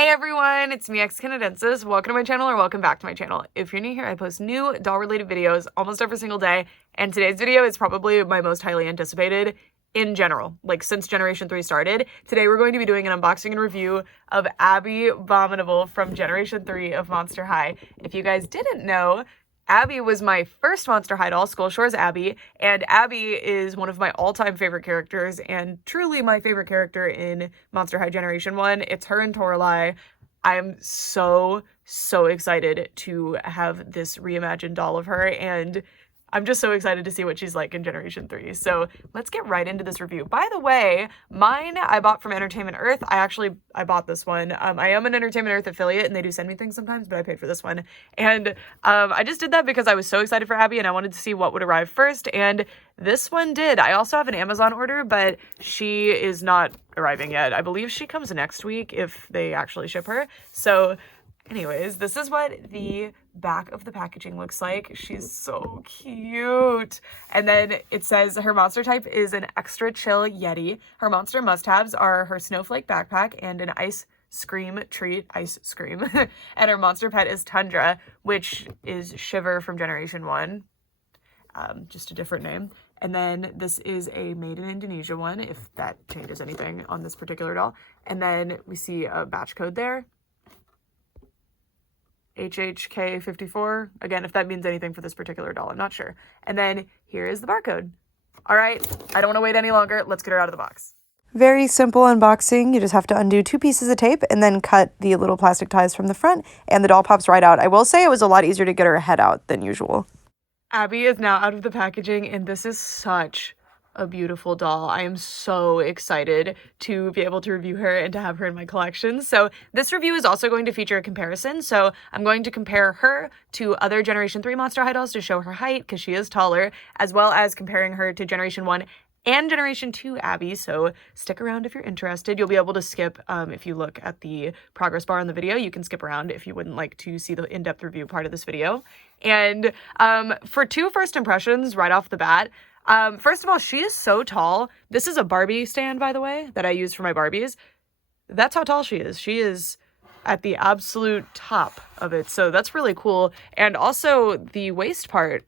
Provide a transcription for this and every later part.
Hey everyone, it's me, Canadensis. Welcome to my channel or welcome back to my channel. If you're new here, I post new doll-related videos almost every single day, and today's video is probably my most highly anticipated in general, like since Generation 3 started. Today we're going to be doing an unboxing and review of Abbey Bominable from Generation 3 of Monster High. If you guys didn't know, Abbey was my first Monster High doll, Skull Shore's Abbey, and Abbey is one of my all-time favorite characters and truly my favorite character in Monster High Generation 1. It's her and Toralei. I'm so excited to have this reimagined doll of her, and I'm just so excited to see what she's like in Generation 3. So let's get right into this review. By the way, mine I bought from Entertainment Earth. I bought this one. I am an Entertainment Earth affiliate and they do send me things sometimes, but I paid for this one. And I just did that because I was so excited for Abbey and I wanted to see what would arrive first. And this one did. I also have an Amazon order, but she is not arriving yet. I believe she comes next week if they actually ship her. So anyways, this is what the back of the packaging looks like. She's so cute. And then it says her monster type is an extra chill Yeti. Her monster must-haves are her snowflake backpack and an ice scream treat, ice scream. And her monster pet is Tundra, which is Shiver from Generation 1. Just a different name. And then this is a made in Indonesia one, if that changes anything on this particular doll. And then we see a batch code there. HHK54. Again, if that means anything for this particular doll, I'm not sure. And then here is the barcode. All right, I don't want to wait any longer. Let's get her out of the box. Very simple unboxing. You just have to undo 2 pieces of tape and then cut the little plastic ties from the front, and the doll pops right out. I will say it was a lot easier to get her head out than usual. Abbey is now out of the packaging, and this is such a beautiful doll. I am so excited to be able to review her and to have her in my collection. So this review is also going to feature a comparison. So I'm going to compare her to other Generation 3 Monster High dolls to show her height, because she is taller, as well as comparing her to Generation 1 and Generation 2 Abbey. So stick around if you're interested. You'll be able to skip, if you look at the progress bar on the video, you can skip around if you wouldn't like to see the in-depth review part of this video. And for 2 first impressions right off the bat, first of all, she is so tall. This is a Barbie stand, by the way, that I use for my Barbies. That's how tall she is. She is at the absolute top of it. So that's really cool. And also the waist part,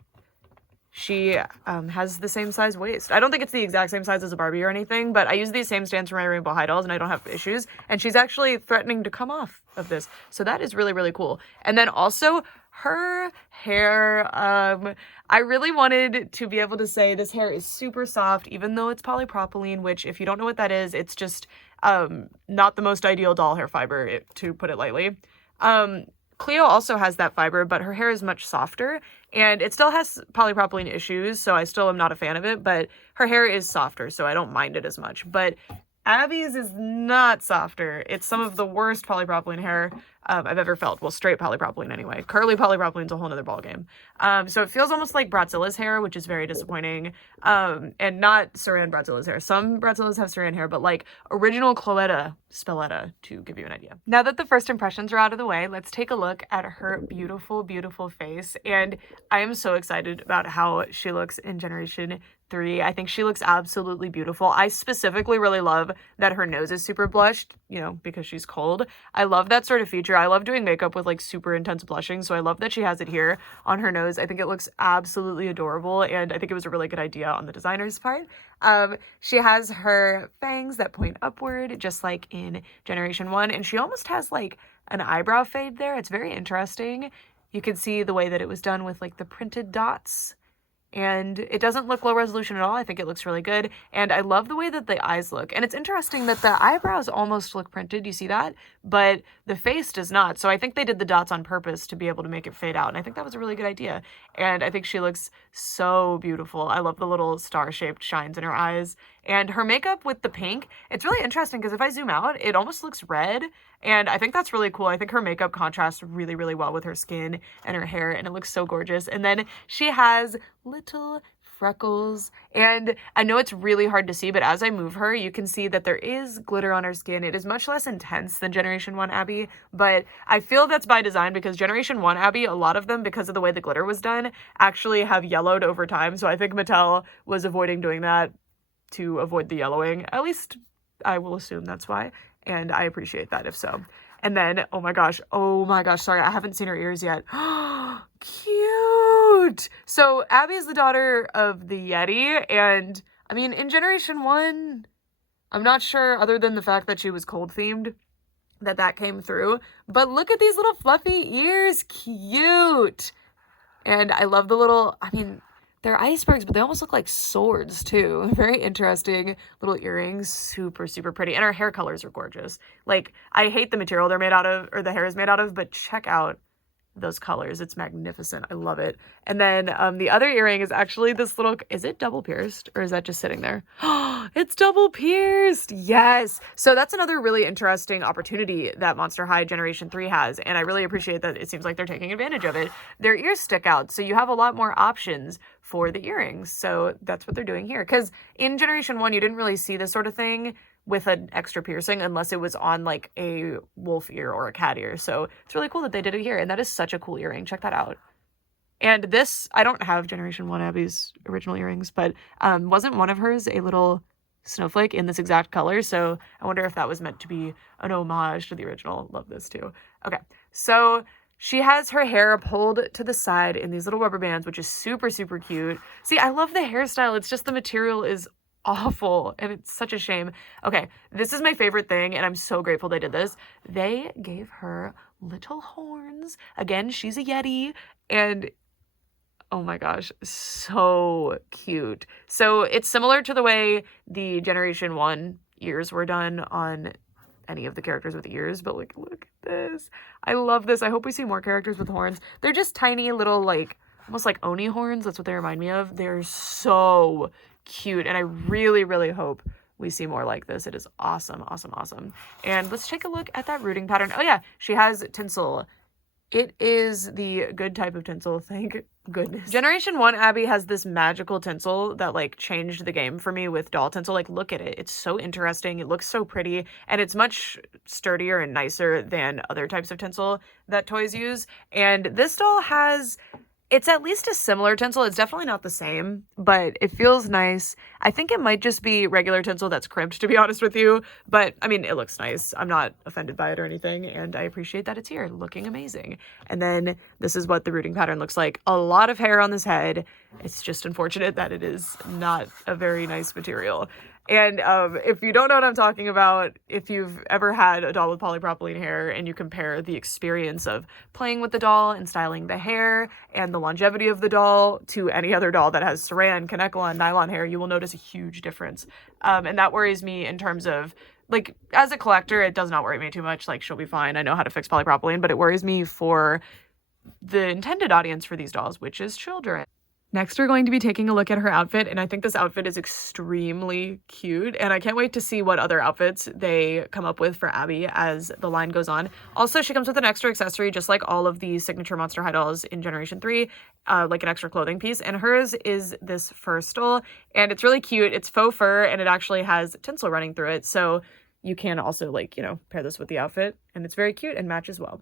she has the same size waist. I don't think it's the exact same size as a Barbie or anything, but I use these same stands for my Rainbow High dolls and I don't have issues. And she's actually threatening to come off of this. So that is really cool. And then also her hair, I really wanted to be able to say this hair is super soft, even though it's polypropylene, which if you don't know what that is, it's just not the most ideal doll hair fiber, to put it lightly. Cleo also has that fiber, but her hair is much softer, and it still has polypropylene issues, so I still am not a fan of it, but her hair is softer, so I don't mind it as much. But Abbey's is not softer. It's some of the worst polypropylene hair I've ever felt. Well, straight polypropylene anyway. Curly polypropylene's a whole nother ballgame. So it feels almost like Bratzilla's hair, which is very disappointing. And not Saran Bratzilla's hair. Some Bratzillas have Saran hair, but like original Cloetta Spilletta, to give you an idea. Now that the first impressions are out of the way, let's take a look at her beautiful face. And I am so excited about how she looks in Generation 3. I think she looks absolutely beautiful. I specifically really love that her nose is super blushed, you know, because she's cold. I love that sort of feature. I love doing makeup with like super intense blushing, so I love that she has it here on her nose. I think it looks absolutely adorable, and I think it was a really good idea on the designer's part. She has her fangs that point upward, just like in Generation 1, and she almost has like an eyebrow fade there. It's very interesting. You can see the way that it was done with like the printed dots. And it doesn't look low resolution at all. I think it looks really good. And I love the way that the eyes look. And it's interesting that the eyebrows almost look printed. You see that? But the face does not. So I think they did the dots on purpose to be able to make it fade out. And I think that was a really good idea. And I think she looks so beautiful. I love the little star-shaped shines in her eyes. And her makeup with the pink, it's really interesting because if I zoom out, it almost looks red. And I think that's really cool. I think her makeup contrasts really well with her skin and her hair, and it looks so gorgeous. And then she has little freckles, and I know it's really hard to see, but as I move her, you can see that there is glitter on her skin. It is much less intense than Generation 1 Abbey, but I feel that's by design because Generation 1 Abbey, a lot of them, because of the way the glitter was done, actually have yellowed over time. So I think Mattel was avoiding doing that to avoid the yellowing. At least I will assume that's why. And I appreciate that if so. And then, oh my gosh, sorry, I haven't seen her ears yet. Cute! So Abby is the daughter of the Yeti, and I mean, in Generation 1, I'm not sure, other than the fact that she was cold themed, that came through. But look at these little fluffy ears. Cute. And I love the little, I mean, they're icebergs, but they almost look like swords too. Very interesting little earrings. Super, super pretty. And her hair colors are gorgeous. Like, I hate the material they're made out of, or the hair is made out of, but check out those colors. It's magnificent. I love it. And then the other earring is actually this little, is it double pierced or is that just sitting there? It's double pierced. Yes. So that's another really interesting opportunity that Monster High Generation 3 has. And I really appreciate that it seems like they're taking advantage of it. Their ears stick out, so you have a lot more options for the earrings. So that's what they're doing here. Because in Generation 1, you didn't really see this sort of thing with an extra piercing unless it was on like a wolf ear or a cat ear. So it's really cool that they did it here. And that is such a cool earring. Check that out. And this, I don't have Generation 1 Abby's original earrings, but wasn't one of hers a little snowflake in this exact color? So I wonder if that was meant to be an homage to the original. Love this too. Okay, so she has her hair pulled to the side in these little rubber bands, which is super, super cute. See, I love the hairstyle. It's just the material is awful and it's such a shame. Okay, this is my favorite thing and I'm so grateful they did this. They gave her little horns. Again, she's a Yeti and oh my gosh, so cute. So it's similar to the way the Generation 1 ears were done on any of the characters with ears, but like, look at this. I love this. I hope we see more characters with horns. They're just tiny little, like, almost like Oni horns. That's what they remind me of. They're so cute, and I really, really hope we see more like this. It is awesome, awesome, awesome. And let's take a look at that rooting pattern. Oh yeah, she has tinsel. It is the good type of tinsel, thank goodness. Generation 1 Abby has this magical tinsel that like changed the game for me with doll tinsel. Like, look at it. It's so interesting. It looks so pretty, and it's much sturdier and nicer than other types of tinsel that toys use. And this doll has, it's at least a similar tinsel. It's definitely not the same, but it feels nice. I think it might just be regular tinsel that's crimped, to be honest with you. But, I mean, it looks nice. I'm not offended by it or anything, and I appreciate that it's here, looking amazing. And then this is what the rooting pattern looks like. A lot of hair on this head. It's just unfortunate that it is not a very nice material. And if you don't know what I'm talking about, if you've ever had a doll with polypropylene hair and you compare the experience of playing with the doll and styling the hair and the longevity of the doll to any other doll that has saran, Kanekalon, nylon hair, you will notice a huge difference. And that worries me in terms of, like, as a collector, it does not worry me too much. Like, she'll be fine. I know how to fix polypropylene, but it worries me for the intended audience for these dolls, which is children. Next, we're going to be taking a look at her outfit, and I think this outfit is extremely cute, and I can't wait to see what other outfits they come up with for Abby as the line goes on. Also, she comes with an extra accessory, just like all of the signature Monster High dolls in Generation 3, like an extra clothing piece, and hers is this fur stole, and it's really cute. It's faux fur, and it actually has tinsel running through it, so you can also, like, you know, pair this with the outfit, and it's very cute and matches well.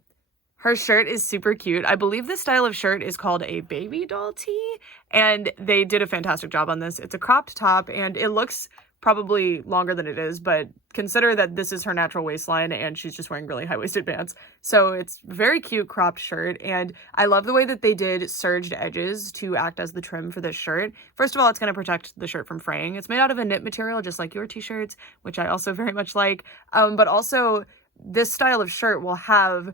Her shirt is super cute. I believe this style of shirt is called a baby doll tee, and they did a fantastic job on this. It's a cropped top, and it looks probably longer than it is, but consider that this is her natural waistline, and she's just wearing really high-waisted pants. So it's very cute cropped shirt, and I love the way that they did serged edges to act as the trim for this shirt. First of all, it's going to protect the shirt from fraying. It's made out of a knit material, just like your t-shirts, which I also very much like. But also, this style of shirt will have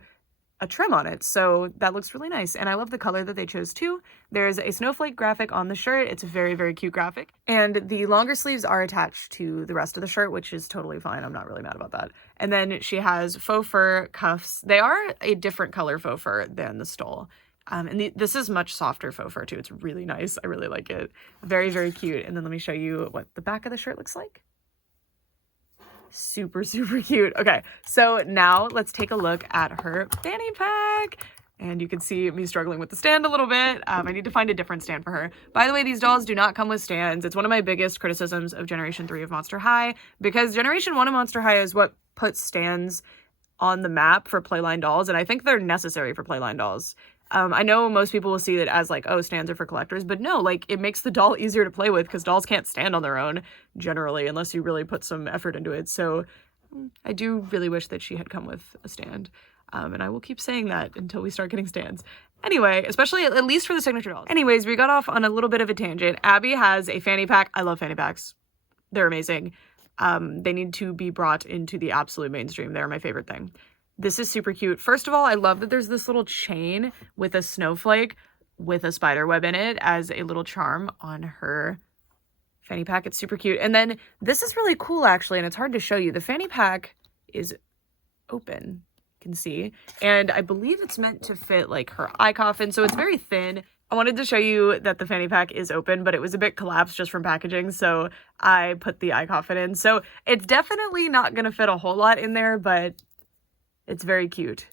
a trim on it, so that looks really nice, and I love the color that they chose too. There's a snowflake graphic on the shirt. It's a very, very cute graphic, and the longer sleeves are attached to the rest of the shirt, which is totally fine. I'm not really mad about that. And then she has faux fur cuffs. They are a different color faux fur than the stole. And this is much softer faux fur too. It's really nice. I really like it. Very, very cute. And then let me show you what the back of the shirt looks like. Super, super cute. Okay, so now let's take a look at her fanny pack. And you can see me struggling with the stand a little bit. I need to find a different stand for her. By the way, these dolls do not come with stands. It's one of my biggest criticisms of Generation 3 of Monster High, because Generation 1 of Monster High is what puts stands on the map for Playline dolls, and I think they're necessary for Playline dolls. I know most people will see it as like, oh, stands are for collectors, but no, like, it makes the doll easier to play with because dolls can't stand on their own generally unless you really put some effort into it. So I do really wish that she had come with a stand. And I will keep saying that until we start getting stands. Anyway, especially at least for the signature dolls. Anyways, we got off on a little bit of a tangent. Abby has a fanny pack. I love fanny packs. They're amazing. They need to be brought into the absolute mainstream. They're my favorite thing. This is super cute. First of all, I love that there's this little chain with a snowflake with a spider web in it as a little charm on her fanny pack. It's super cute. And then this is really cool, actually, and it's hard to show you. The fanny pack is open, you can see, and I believe it's meant to fit like her eye coffin, so it's very thin. I wanted to show you that the fanny pack is open, but it was a bit collapsed just from packaging, so I put the eye coffin in. So it's definitely not gonna fit a whole lot in there, but it's very cute.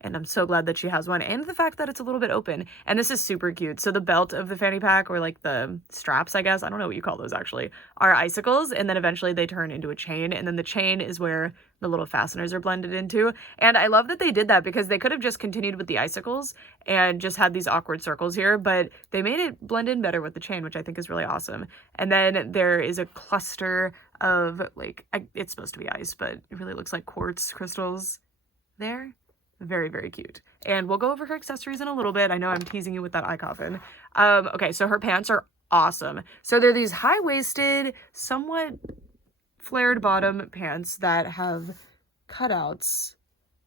And I'm so glad that she has one, and the fact that it's a little bit open. And this is super cute. So the belt of the fanny pack, or like the straps, I guess, I don't know what you call those actually, are icicles, and then eventually they turn into a chain, and then the chain is where the little fasteners are blended into. And I love that they did that, because they could have just continued with the icicles and just had these awkward circles here, but they made it blend in better with the chain, which I think is really awesome. And then there is a cluster of, like, it's supposed to be ice, but it really looks like quartz crystals there. Very, very cute. And we'll go over her accessories in a little bit. I know I'm teasing you with that eye coffin. Okay, so her pants are awesome. So they're these high-waisted, somewhat flared bottom pants that have cutouts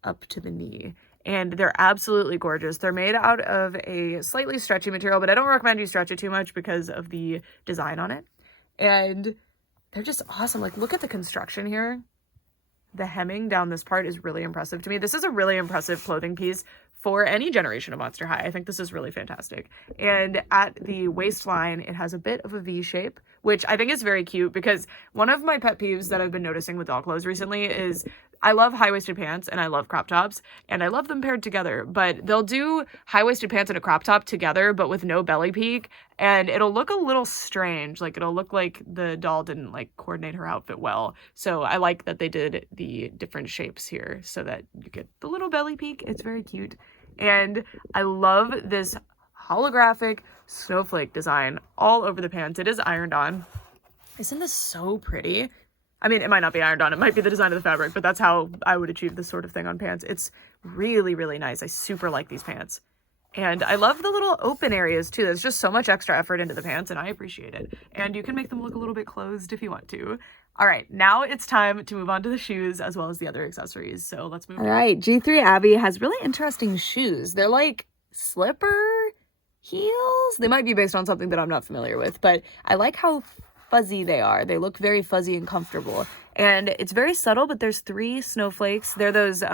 up to the knee. And they're absolutely gorgeous. They're made out of a slightly stretchy material, but I don't recommend you stretch it too much because of the design on it. And they're just awesome. Like, look at the construction here. The hemming down this part is really impressive to me. This is a really impressive clothing piece for any generation of Monster High. I think this is really fantastic. And at the waistline, it has a bit of a V shape, which I think is very cute, because one of my pet peeves that I've been noticing with doll clothes recently is I love high-waisted pants and I love crop tops, and I love them paired together, but they'll do high-waisted pants and a crop top together but with no belly peak, and it'll look a little strange. Like, it'll look like the doll didn't like coordinate her outfit well. So I like that they did the different shapes here so that you get the little belly peak. It's very cute. And I love this holographic snowflake design all over the pants. It is ironed on. Isn't this so pretty? I mean, it might not be ironed on. It might be the design of the fabric, but that's how I would achieve this sort of thing on pants. It's really, really nice. I super like these pants. And I love the little open areas too. There's just so much extra effort into the pants, and I appreciate it. And you can make them look a little bit closed if you want to. All right, now it's time to move on to the shoes as well as the other accessories. So let's move on. All right, G3 Abbey has really interesting shoes. They're like slipper heels. They might be based on something that I'm not familiar with, but I like how fuzzy they are. They look very fuzzy and comfortable. And it's very subtle, but there's 3 snowflakes. They're those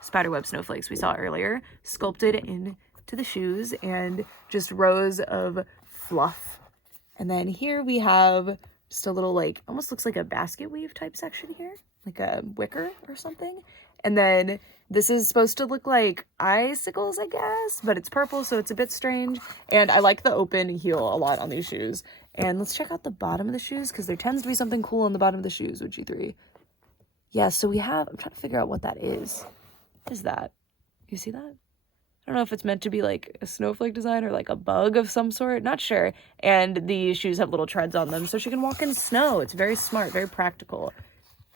spiderweb snowflakes we saw earlier, sculpted into the shoes, and just rows of fluff. And then here we have just a little, like, almost looks like a basket weave type section here, like a wicker or something. And then this is supposed to look like icicles, I guess, but it's purple, so it's a bit strange. And I like the open heel a lot on these shoes. And let's check out the bottom of the shoes, because there tends to be something cool on the bottom of the shoes with G3. Yeah, so we have, I'm trying to figure out what that is. What is that? You see that? I don't know if it's meant to be like a snowflake design or like a bug of some sort. Not sure. And the shoes have little treads on them, so she can walk in snow. It's very smart, very practical.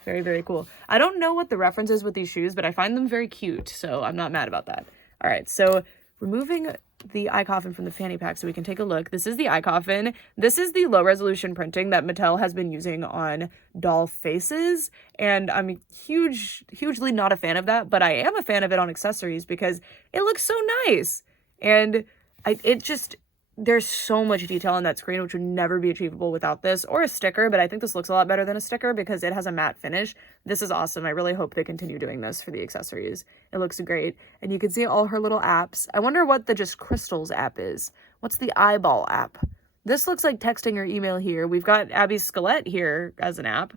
Very, very cool. I don't know what the reference is with these shoes, but I find them very cute, so I'm not mad about that. All right, so removing the eye coffin from the fanny pack so we can take a look. This is the eye coffin. This is the low resolution printing that Mattel has been using on doll faces, and I'm hugely not a fan of that, but I am a fan of it on accessories because it looks so nice. And there's so much detail on that screen, which would never be achievable without this, or a sticker, but I think this looks a lot better than a sticker because it has a matte finish. This is awesome. I really hope they continue doing this for the accessories. It looks great. And you can see all her little apps. I wonder what the Just Crystals app is. What's the eyeball app? This looks like texting or email here. We've got Abby's Skelett here as an app.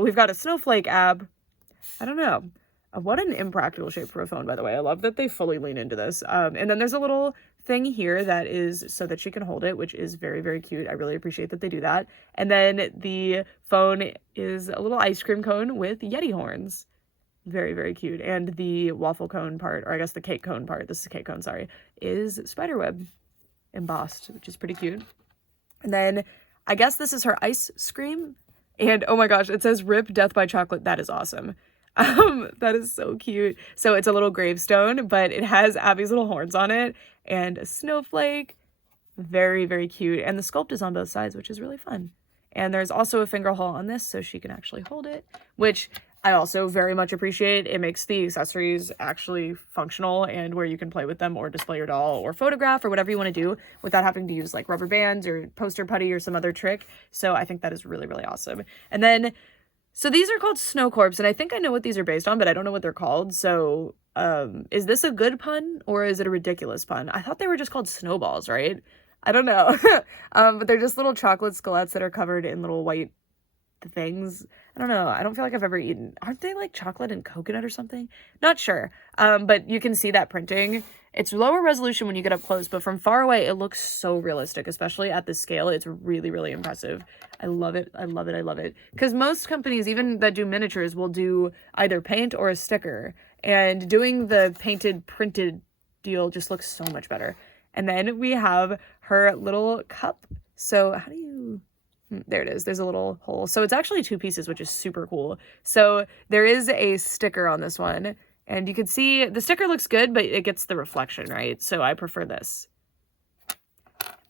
We've got a snowflake app. I don't know. What an impractical shape for a phone, by the way. I love that they fully lean into this. And then there's a little thing here that is so that she can hold it, which is very, very cute. I really appreciate that they do that. And then the phone is a little ice cream cone with Yeti horns. Very, very cute. And the waffle cone part, or I guess the cake cone part, this is cake cone, sorry, is spiderweb embossed, which is pretty cute. And then I guess this is her ice cream And oh my gosh, it says "Rip Death by Chocolate." That is awesome. That is so cute. So it's a little gravestone, but it has Abby's little horns on it and a snowflake. Very, very cute. And the sculpt is on both sides, which is really fun. And there's also a finger hole on this so she can actually hold it, which I also very much appreciate. It makes the accessories actually functional and where you can play with them or display your doll or photograph or whatever you want to do without having to use like rubber bands or poster putty or some other trick. So I think that is really, really awesome. And then, so these are called Snow Corpse, and I think I know what these are based on, but I don't know what they're called. So is this a good pun or is it a ridiculous pun? I thought they were just called snowballs, right? I don't know. But they're just little chocolate skelettes that are covered in little white things. I don't know. I don't feel like I've ever eaten. Aren't they like chocolate and coconut or something? Not sure. But you can see that printing. It's lower resolution when you get up close, but from far away, it looks so realistic, especially at this scale. It's really, really impressive. I love it. I love it. I love it. Because most companies, even that do miniatures, will do either paint or a sticker. And doing the painted, printed deal just looks so much better. And then we have her little cup. So how do you... There it is. There's a little hole. So it's actually 2 pieces, which is super cool. So there is a sticker on this one. And you can see the sticker looks good, but it gets the reflection, right? So I prefer this.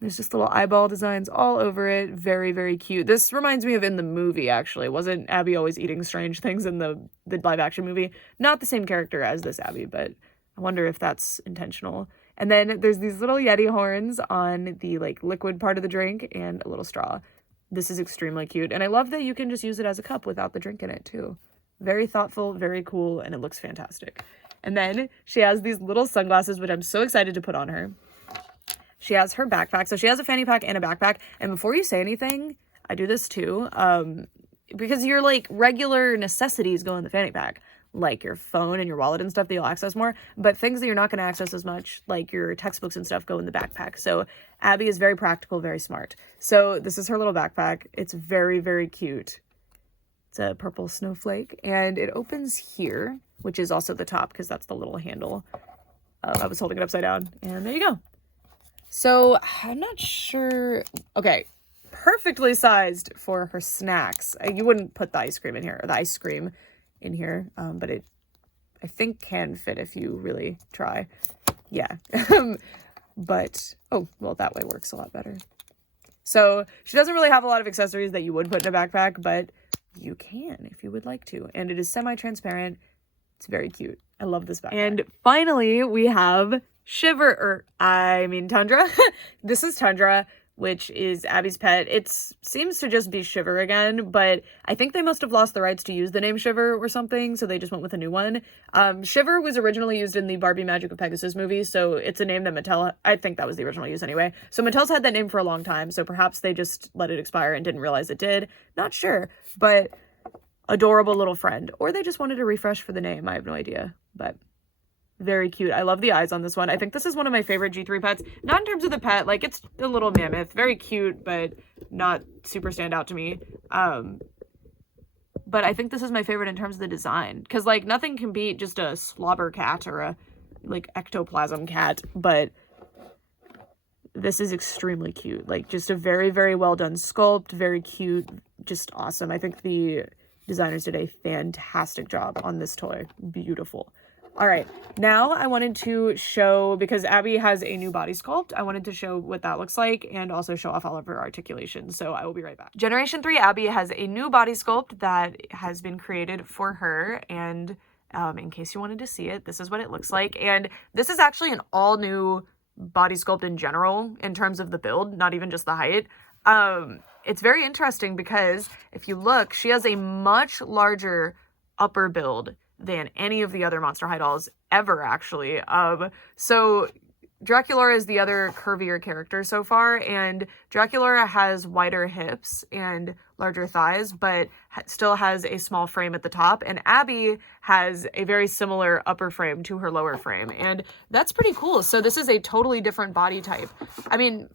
There's just little eyeball designs all over it. Very, very cute. This reminds me of in the movie, actually. Wasn't Abby always eating strange things in the live action movie? Not the same character as this Abby, but I wonder if that's intentional. And then there's these little Yeti horns on the like liquid part of the drink and a little straw. This is extremely cute. And I love that you can just use it as a cup without the drink in it too. Very thoughtful, very cool, and it looks fantastic. And then she has these little sunglasses, which I'm so excited to put on her. She has her backpack. So she has a fanny pack and a backpack. And before you say anything, I do this too. Because your like regular necessities go in the fanny pack, like your phone and your wallet and stuff that you'll access more. But things that you're not going to access as much, like your textbooks and stuff, go in the backpack. So Abby is very practical, very smart. So this is her little backpack. It's very, very cute. It's a purple snowflake. And it opens here, which is also the top because that's the little handle. I was holding it upside down. And there you go. So I'm not sure. Okay. Perfectly sized for her snacks. You wouldn't put the ice cream in here, or the ice cream in here, but it I think can fit if you really try. Yeah. But oh well, that way works a lot better. So she doesn't really have a lot of accessories that you would put in a backpack, but you can if you would like to, and it is semi-transparent. It's very cute. I love this backpack. And finally we have Tundra. This is Tundra, which is Abby's pet. It seems to just be Shiver again, but I think they must have lost the rights to use the name Shiver or something, so they just went with a new one. Shiver was originally used in the Barbie Magic of Pegasus movie, so it's a name that Mattel, I think that was the original use anyway. So Mattel's had that name for a long time, so perhaps they just let it expire and didn't realize it did. Not sure, but adorable little friend. Or they just wanted a refresh for the name, I have no idea, but... very cute. I love the eyes on this one. I think this is one of my favorite G3 pets. Not in terms of the pet, like it's a little mammoth. Very cute, but not super stand out to me. But I think this is my favorite in terms of the design. Because like nothing can beat just a slobber cat or a like ectoplasm cat. But this is extremely cute. Like just a very, very well done sculpt. Very cute. Just awesome. I think the designers did a fantastic job on this toy. Beautiful. All right, now I wanted to show, because Abby has a new body sculpt, I wanted to show what that looks like and also show off all of her articulations, so I will be right back. Generation 3 Abby has a new body sculpt that has been created for her, and in case you wanted to see it, this is what it looks like. And this is actually an all new body sculpt in general in terms of the build, not even just the height. It's very interesting because if you look, she has a much larger upper build than any of the other Monster High dolls ever, actually. So Draculaura is the other curvier character so far, and Draculaura has wider hips and larger thighs, but still has a small frame at the top, and Abby has a very similar upper frame to her lower frame, and that's pretty cool. So this is a totally different body type. I mean,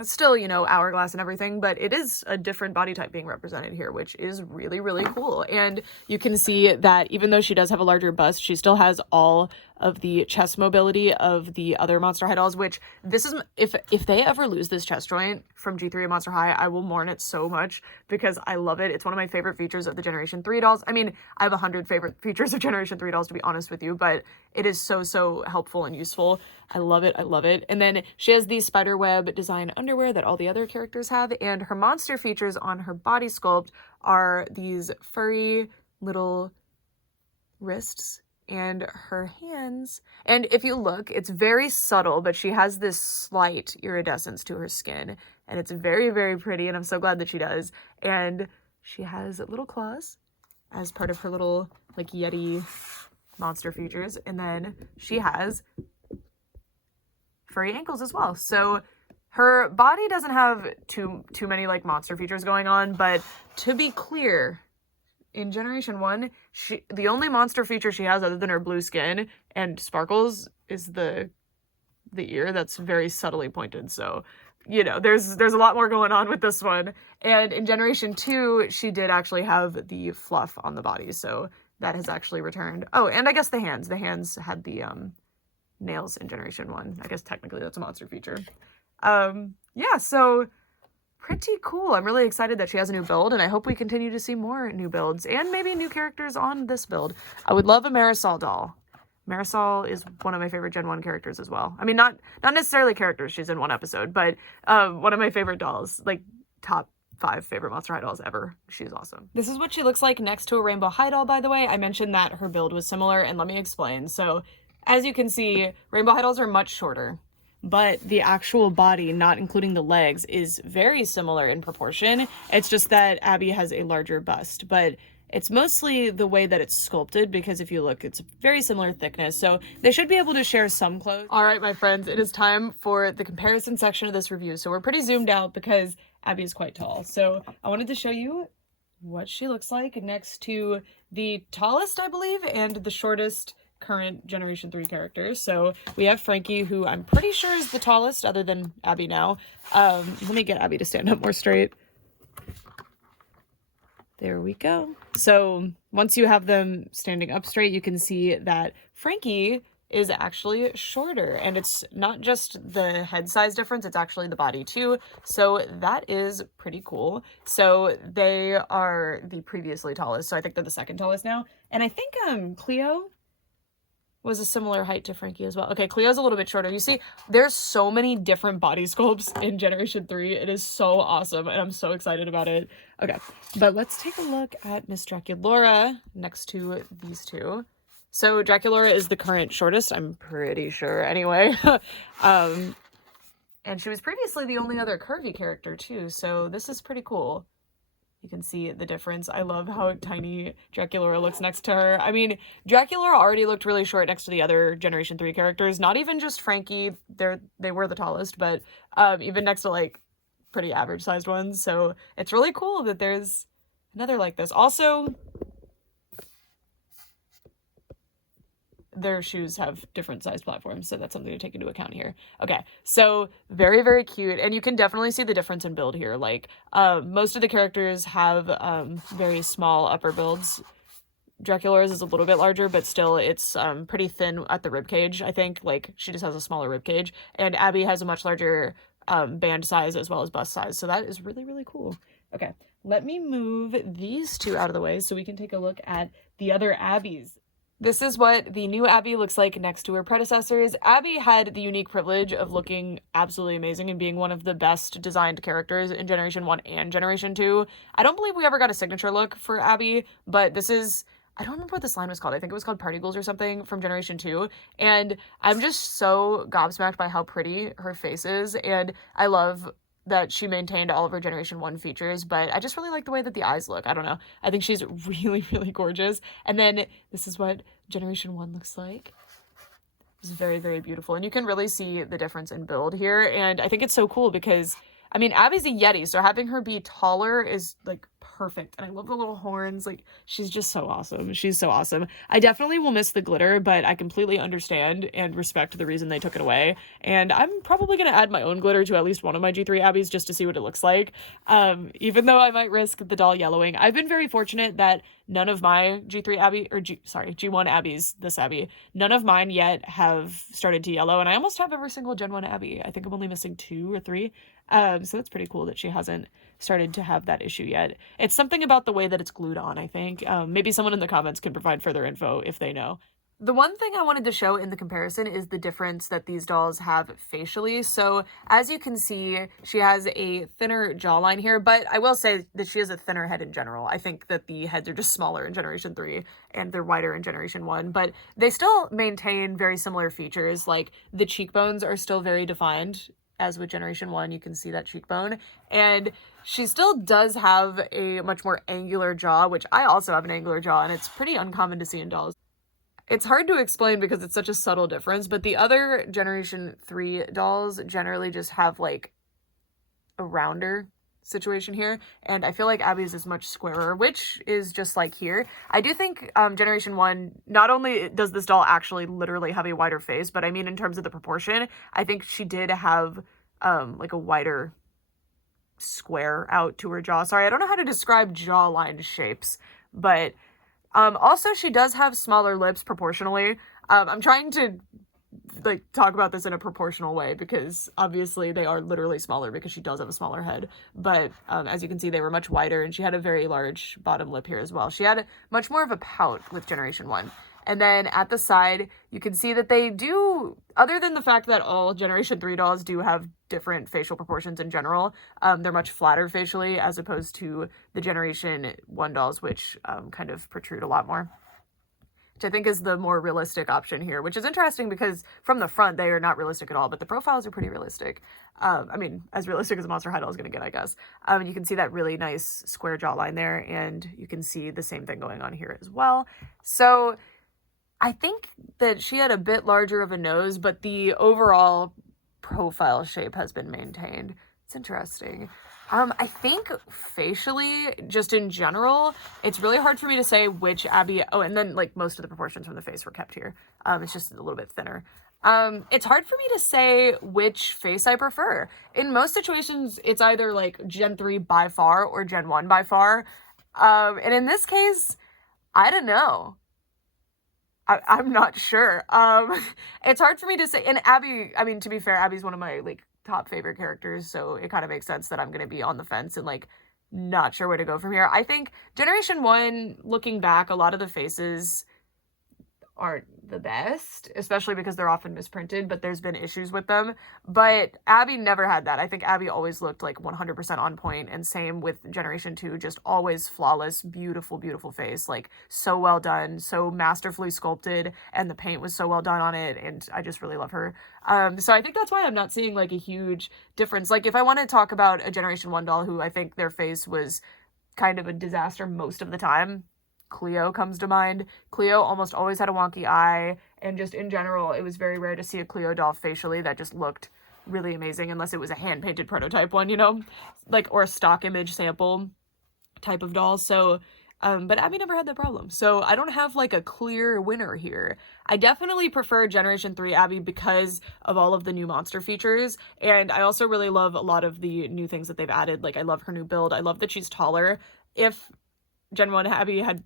it's still, you know, hourglass and everything, but it is a different body type being represented here, which is really, really cool. And you can see that even though she does have a larger bust, she still has all of the chest mobility of the other Monster High dolls, which this is, if they ever lose this chest joint from G3 and Monster High, I will mourn it so much because I love it. It's one of my favorite features of the Generation 3 dolls. I mean, I have 100 favorite features of Generation 3 dolls, to be honest with you, but it is so helpful and useful. I love it. I love it. And then she has these spiderweb design underwear that all the other characters have, and her monster features on her body sculpt are these furry little wrists and her hands. And if you look, it's very subtle, but she has this slight iridescence to her skin, and it's very pretty, and I'm so glad that she does. And she has little claws as part of her little like Yeti monster features, and then she has furry ankles as well. So her body doesn't have too many like monster features going on, but to be clear, in Generation 1, the only monster feature she has other than her blue skin and sparkles is the ear that's very subtly pointed. So, you know, there's a lot more going on with this one. And in Generation 2, she did actually have the fluff on the body, so that has actually returned. Oh, and I guess the hands. The hands had the nails in Generation 1. I guess technically that's a monster feature. Yeah, so pretty cool. I'm really excited that she has a new build, and I hope we continue to see more new builds and maybe new characters on this build. I would love a Marisol doll. Marisol is one of my favorite Gen 1 characters as well. I mean, not necessarily characters, she's in one episode, but one of my favorite dolls, like top 5 favorite Monster High dolls ever. She's awesome. This is what she looks like next to a Rainbow High doll, by the way. I mentioned that her build was similar, and let me explain. So, as you can see, Rainbow High dolls are much shorter, but the actual body, not including the legs, is very similar in proportion. It's just that Abbey has a larger bust, but it's mostly the way that it's sculpted, because if you look, it's very similar thickness, so they should be able to share some clothes. All right, my friends, it is time for the comparison section of this review. So we're pretty zoomed out because Abbey is quite tall. So I wanted to show you what she looks like next to the tallest, I believe, and the shortest current Generation 3 characters. So we have Frankie, who I'm pretty sure is the tallest other than Abbey now. Let me get Abbey to stand up more straight. There we go. So once you have them standing up straight, you can see that Frankie is actually shorter, and it's not just the head size difference, it's actually the body too. So that is pretty cool. So they are the previously tallest, so I think they're the second tallest now. And I think Cleo was a similar height to Frankie as well. Okay, Cleo's a little bit shorter. You see, there's so many different body sculpts in Generation 3. It is so awesome, and I'm so excited about it. Okay, but let's take a look at Miss Draculaura next to these two. So Draculaura is the current shortest, I'm pretty sure, anyway. And she was previously the only other curvy character too, so this is pretty cool. You can see the difference. I love how tiny Draculaura looks next to her. I mean, Draculaura already looked really short next to the other Generation 3 characters. Not even just Frankie. They were the tallest, but even next to, like, pretty average-sized ones. So it's really cool that there's another like this. Also, their shoes have different size platforms, so that's something to take into account here. Okay, so very cute, and you can definitely see the difference in build here. Like, most of the characters have very small upper builds. Draculaura's is a little bit larger, but still it's pretty thin at the ribcage, I think. Like, she just has a smaller ribcage, and Abbey has a much larger band size as well as bust size, so that is really cool. Okay, let me move these two out of the way so we can take a look at the other Abbeys. This is what the new Abbey looks like next to her predecessors. Abbey had the unique privilege of looking absolutely amazing and being one of the best designed characters in Generation 1 and Generation 2. I don't believe we ever got a signature look for Abbey, but this is, I don't remember what this line was called. I think it was called Party Goals or something from Generation 2. And I'm just so gobsmacked by how pretty her face is. And I love that she maintained all of her Generation 1 features, but I just really like the way that the eyes look. I don't know. I think she's really gorgeous. And then this is what Generation 1 looks like. It's very beautiful. And you can really see the difference in build here. And I think it's so cool because, I mean, Abby's a Yeti, so having her be taller is, like, perfect. And I love the little horns. Like, she's just so awesome. She's so awesome. I definitely will miss the glitter, but I completely understand and respect the reason they took it away. And I'm probably going to add my own glitter to at least one of my G3 Abbeys just to see what it looks like. Even though I might risk the doll yellowing. I've been very fortunate that none of my G3 Abbey, or G1 Abbeys, this Abbey, none of mine yet have started to yellow, and I almost have every single Gen 1 Abbey. I think I'm only missing 2 or 3. So that's pretty cool that she hasn't started to have that issue yet. It's something about the way that it's glued on, I think. Maybe someone in the comments can provide further info if they know. The one thing I wanted to show in the comparison is the difference that these dolls have facially. So as you can see, she has a thinner jawline here, but I will say that she has a thinner head in general. I think that the heads are just smaller in Generation 3 and they're wider in Generation 1, but they still maintain very similar features. Like the cheekbones are still very defined. As with Generation 1, you can see that cheekbone. And she still does have a much more angular jaw, which I also have an angular jaw, and it's pretty uncommon to see in dolls. It's hard to explain because it's such a subtle difference, but the other Generation 3 dolls generally just have like a rounder situation here, and I feel like Abby's is much squarer, which is just like here. I do think Generation 1, not only does this doll actually literally have a wider face, but I mean in terms of the proportion, I think she did have like a wider square out to her jaw. Sorry, I don't know how to describe jawline shapes, but also, she does have smaller lips proportionally. I'm trying to like talk about this in a proportional way because obviously they are literally smaller because she does have a smaller head. But as you can see, they were much wider, and she had a very large bottom lip here as well. She had much more of a pout with Generation 1. And then at the side, you can see that they do, other than the fact that all Generation 3 dolls do have different facial proportions in general, they're much flatter facially as opposed to the Generation 1 dolls, which kind of protrude a lot more. Which I think is the more realistic option here, which is interesting because from the front, they are not realistic at all, but the profiles are pretty realistic. I mean, as realistic as a Monster High doll is going to get, I guess. You can see that really nice square jawline there, and you can see the same thing going on here as well. So I think that she had a bit larger of a nose, but the overall profile shape has been maintained. It's interesting. I think facially, just in general, it's really hard for me to say which Abbey. Oh, and then like most of the proportions from the face were kept here. It's just a little bit thinner. It's hard for me to say which face I prefer. In most situations, it's either like Gen 3 by far or Gen 1 by far. And in this case, I don't know. I'm not sure. It's hard for me to say. And Abbey, I mean, to be fair, Abby's one of my like top favorite characters, so it kind of makes sense that I'm going to be on the fence and like not sure where to go from here. I think Generation 1, looking back, a lot of the faces aren't the best, especially because they're often misprinted, but there's been issues with them. But Abbey never had that. I think Abbey always looked like 100% on point, and same with Generation 2, just always flawless, beautiful, beautiful face, like so well done, so masterfully sculpted, and the paint was so well done on it, and I just really love her. So I think that's why I'm not seeing like a huge difference. Like if I want to talk about a Generation 1 doll who I think their face was kind of a disaster most of the time, Cleo comes to mind. Cleo almost always had a wonky eye, and just in general, it was very rare to see a Cleo doll facially that just looked really amazing, unless it was a hand-painted prototype one, you know, like, or a stock image sample type of doll. So, but Abby never had that problem. So I don't have like a clear winner here. I definitely prefer Generation 3 Abby because of all of the new monster features, and I also really love a lot of the new things that they've added. Like, I love her new build. I love that she's taller. If Gen 1 Abby had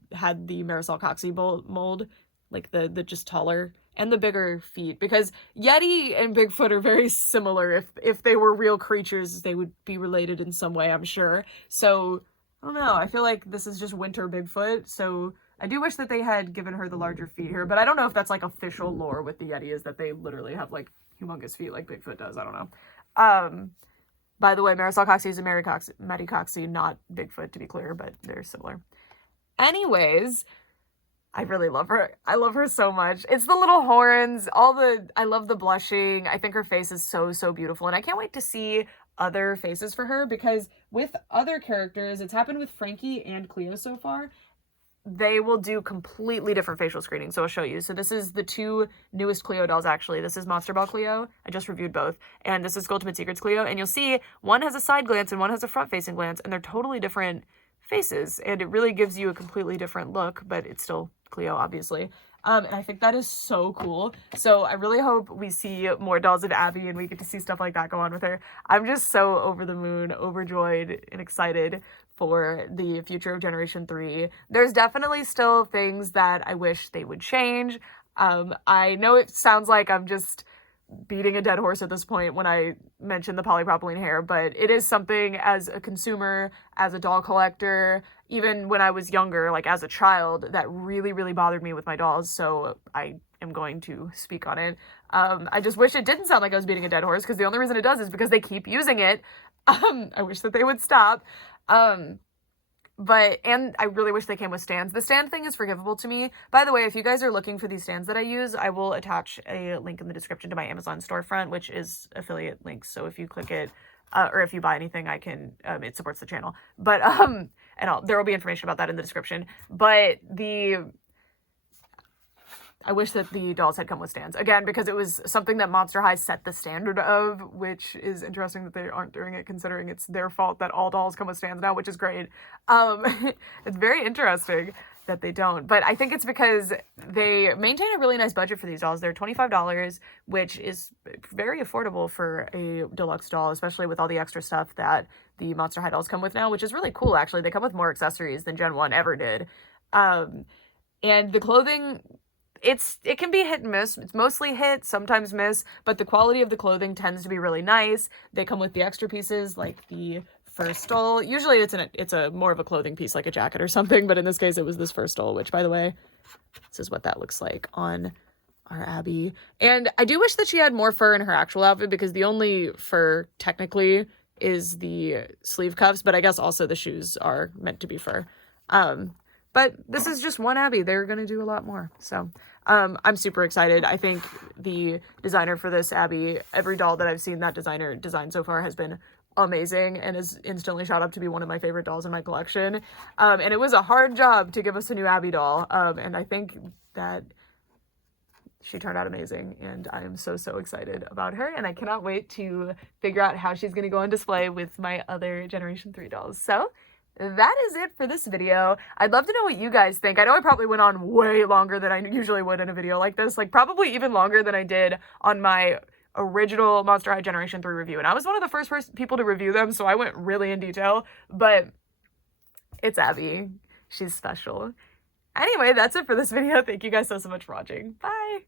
the Marisol Coxey mold, like the just taller and the bigger feet, because Yeti and Bigfoot are very similar. If they were real creatures, they would be related in some way, I'm sure. So I don't know, I feel like this is just winter Bigfoot, so I do wish that they had given her the larger feet here, but I don't know if that's like official lore with the Yeti, is that they literally have like humongous feet like Bigfoot does. I don't know. By the way, Marisol Coxey is a Maddie Coxey, not Bigfoot, to be clear, but they're similar. Anyways, I really love her. I love her so much. It's the little horns, I love the blushing. I think her face is so, so beautiful, and I can't wait to see other faces for her, because with other characters, it's happened with Frankie and Cleo so far, they will do completely different facial screening. So I'll show you. So this is the two newest Cleo dolls, actually. This is Monster Ball Cleo. I just reviewed both. And this is Ultimate Secrets Cleo. And you'll see one has a side glance and one has a front facing glance, and they're totally different faces. And it really gives you a completely different look, but it's still Cleo, obviously. And I think that is so cool. So I really hope we see more dolls of Abby and we get to see stuff like that go on with her. I'm just so over the moon, overjoyed, and excited for the future of Generation 3. There's definitely still things that I wish they would change. I know it sounds like I'm just beating a dead horse at this point when I mention the polypropylene hair, but it is something as a consumer, as a doll collector, even when I was younger, like as a child, that really, really bothered me with my dolls, so I am going to speak on it. I just wish it didn't sound like I was beating a dead horse, because the only reason it does is because they keep using it. I wish that they would stop. And I really wish they came with stands. The stand thing is forgivable to me. By the way, if you guys are looking for these stands that I use, I will attach a link in the description to my Amazon storefront, which is affiliate links. So if you click it, or if you buy anything, I can, it supports the channel. But, there will be information about that in the description. But I wish that the dolls had come with stands. Again, because it was something that Monster High set the standard of, which is interesting that they aren't doing it, considering it's their fault that all dolls come with stands now, which is great. It's very interesting that they don't. But I think it's because they maintain a really nice budget for these dolls. They're $25, which is very affordable for a deluxe doll, especially with all the extra stuff that the Monster High dolls come with now, which is really cool, actually. They come with more accessories than Gen 1 ever did. And the clothing, it can be hit and miss. It's mostly hit, sometimes miss, but the quality of the clothing tends to be really nice. They come with the extra pieces, like the first stole. Usually it's a more of a clothing piece, like a jacket or something, but in this case it was this first stole, which, by the way, this is what that looks like on our Abby. And I do wish that she had more fur in her actual outfit, because the only fur technically is the sleeve cuffs, but I guess also the shoes are meant to be fur. But this is just one Abby. They're going to do a lot more. So I'm super excited. I think the designer for this Abby, every doll that I've seen that designer design so far has been amazing and is instantly shot up to be one of my favorite dolls in my collection. And it was a hard job to give us a new Abby doll. And I think that she turned out amazing, and I am so, so excited about her, and I cannot wait to figure out how she's going to go on display with my other Generation 3 dolls. So that is it for this video. I'd love to know what you guys think. I know I probably went on way longer than I usually would in a video like this, like probably even longer than I did on my original Monster High Generation 3 review, and I was one of the first people to review them, so I went really in detail, but it's Abby. She's special. Anyway, that's it for this video. Thank you guys so much for watching. Bye!